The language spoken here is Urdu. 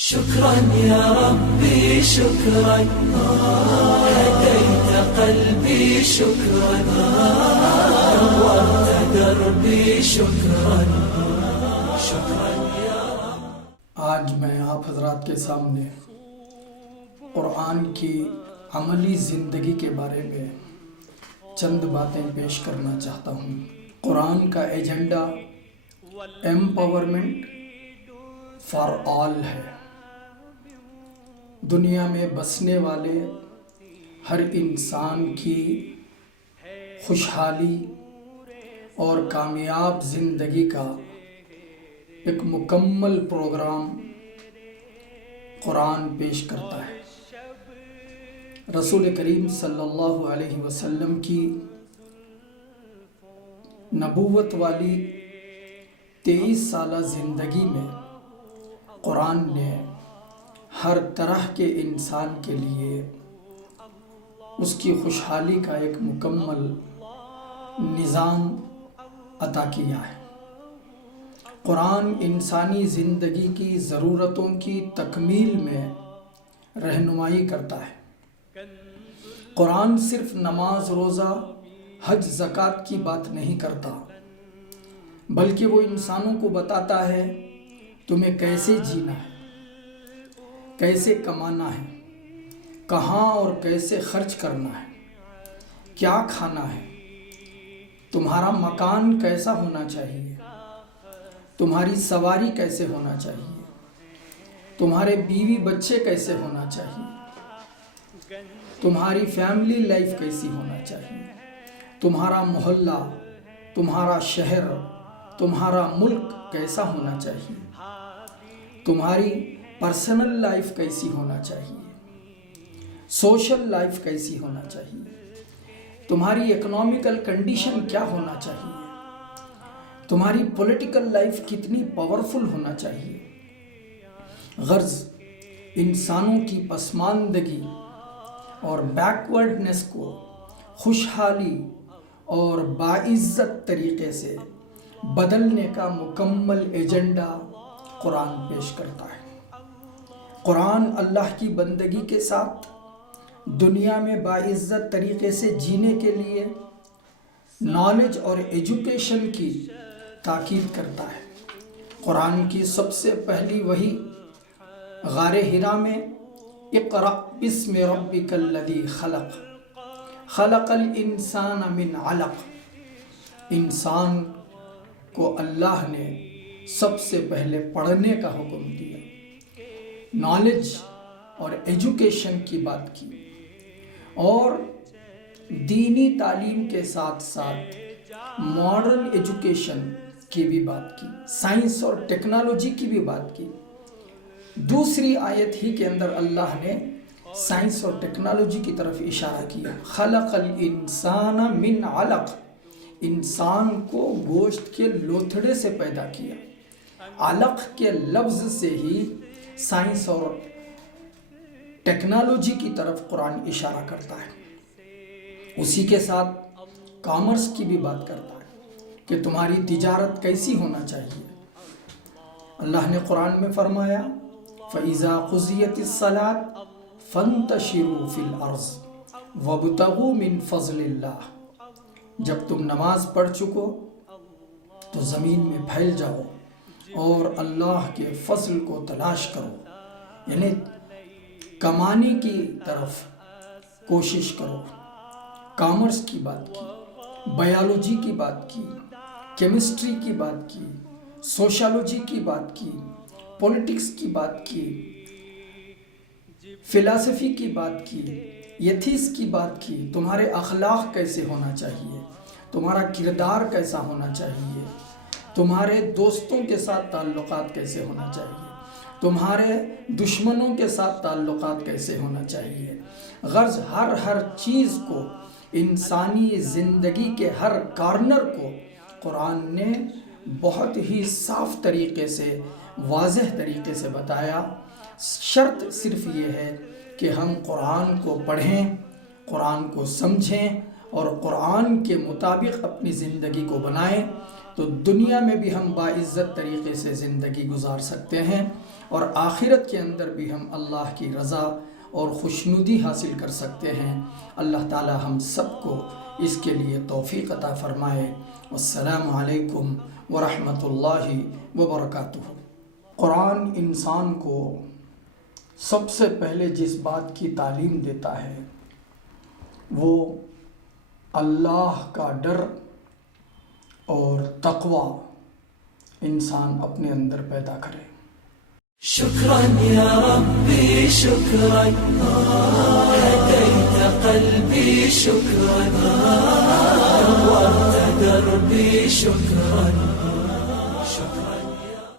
شكرا يا ربي شكرا هديت قلبي شكرا نورت دربي شكرا شكرا يا رب۔ آج میں آپ حضرات کے سامنے قرآن کی عملی زندگی کے بارے میں چند باتیں پیش کرنا چاہتا ہوں۔ قرآن کا ایجنڈا ایمپاورمنٹ فار آل ہے۔ دنیا میں بسنے والے ہر انسان کی خوشحالی اور کامیاب زندگی کا ایک مکمل پروگرام قرآن پیش کرتا ہے۔ رسول کریم صلی اللہ علیہ وسلم کی نبوت والی 23 سالہ زندگی میں قرآن نے ہر طرح کے انسان کے لیے اس کی خوشحالی کا ایک مکمل نظام عطا کیا ہے۔ قرآن انسانی زندگی کی ضرورتوں کی تکمیل میں رہنمائی کرتا ہے۔ قرآن صرف نماز، روزہ، حج، زکوٰۃ کی بات نہیں کرتا، بلکہ وہ انسانوں کو بتاتا ہے تمہیں کیسے جینا ہے، کیسے کمانا ہے، کہاں اور کیسے خرچ کرنا ہے، کیا کھانا ہے، تمہارا مکان کیسا ہونا چاہیے، تمہاری سواری کیسے ہونا چاہیے، تمہارے بیوی بچے کیسے ہونا چاہیے، تمہاری فیملی لائف کیسی ہونا چاہیے، تمہارا محلہ، تمہارا شہر، تمہارا ملک کیسا ہونا چاہیے، تمہاری پرسنل لائف کیسی ہونا چاہیے، سوشل لائف کیسی ہونا چاہیے، تمہاری اکنامیکل کنڈیشن کیا ہونا چاہیے، تمہاری پولیٹیکل لائف کتنی پاورفل ہونا چاہیے۔ غرض انسانوں کی پسماندگی اور بیکورڈنس کو خوشحالی اور باعزت طریقے سے بدلنے کا مکمل ایجنڈا قرآن پیش کرتا ہے۔ قرآن اللہ کی بندگی کے ساتھ دنیا میں باعزت طریقے سے جینے کے لیے نالج اور ایجوکیشن کی تاکید کرتا ہے۔ قرآن کی سب سے پہلی وحی غار حرا میں اقرأ بسم ربک الذی خلق خلق الانسان من علق، انسان کو اللہ نے سب سے پہلے پڑھنے کا حکم دیا، نالج اور ایجوکیشن کی بات کی، اور دینی تعلیم کے ساتھ ساتھ ماڈرن ایجوکیشن کی بھی بات کی، سائنس اور ٹیکنالوجی کی بھی بات کی۔ دوسری آیت ہی کے اندر اللہ نے سائنس اور ٹیکنالوجی کی طرف اشارہ کیا، خلق الانسان من علق، انسان کو گوشت کے لوتھڑے سے پیدا کیا۔ علق کے لفظ سے ہی سائنس اور ٹیکنالوجی کی طرف قرآن اشارہ کرتا ہے۔ اسی کے ساتھ کامرس کی بھی بات کرتا ہے کہ تمہاری تجارت کیسی ہونا چاہیے۔ اللہ نے قرآن میں فرمایا فَإِذَا قُضِيَتِ الصَّلَاةُ فَانْتَشِرُوا فِي الْأَرْضِ وَابْتَغُوا مِنْ فَضْلِ اللَّهِ، جب تم نماز پڑھ چکو تو زمین میں پھیل جاؤ اور اللہ کے فضل کو تلاش کرو، یعنی کمانے کی طرف کوشش کرو۔ کامرس کی بات کی، بایولوجی کی بات کی، کیمسٹری کی بات کی، سوشالوجی کی بات کی، پولیٹکس کی بات کی، فلسفی کی بات کی، ایتھکس کی بات کی، تمہارے اخلاق کیسے ہونا چاہیے، تمہارا کردار کیسا ہونا چاہیے، تمہارے دوستوں کے ساتھ تعلقات کیسے ہونا چاہیے، تمہارے دشمنوں کے ساتھ تعلقات کیسے ہونا چاہیے۔ غرض ہر چیز کو، انسانی زندگی کے ہر کارنر کو قرآن نے بہت ہی صاف طریقے سے، واضح طریقے سے بتایا۔ شرط صرف یہ ہے کہ ہم قرآن کو پڑھیں، قرآن کو سمجھیں اور قرآن کے مطابق اپنی زندگی کو بنائیں، تو دنیا میں بھی ہم باعزت طریقے سے زندگی گزار سکتے ہیں اور آخرت کے اندر بھی ہم اللہ کی رضا اور خوشنودی حاصل کر سکتے ہیں۔ اللہ تعالی ہم سب کو اس کے لیے توفیق عطا فرمائے۔ السلام علیکم ورحمۃ اللہ وبرکاتہ۔ قرآن انسان کو سب سے پہلے جس بات کی تعلیم دیتا ہے وہ اللہ کا ڈر اور تقوی انسان اپنے اندر پیدا کرے۔ شكرا يا ربي شكرا هديت قلبي شكرا نورت دربي شكرا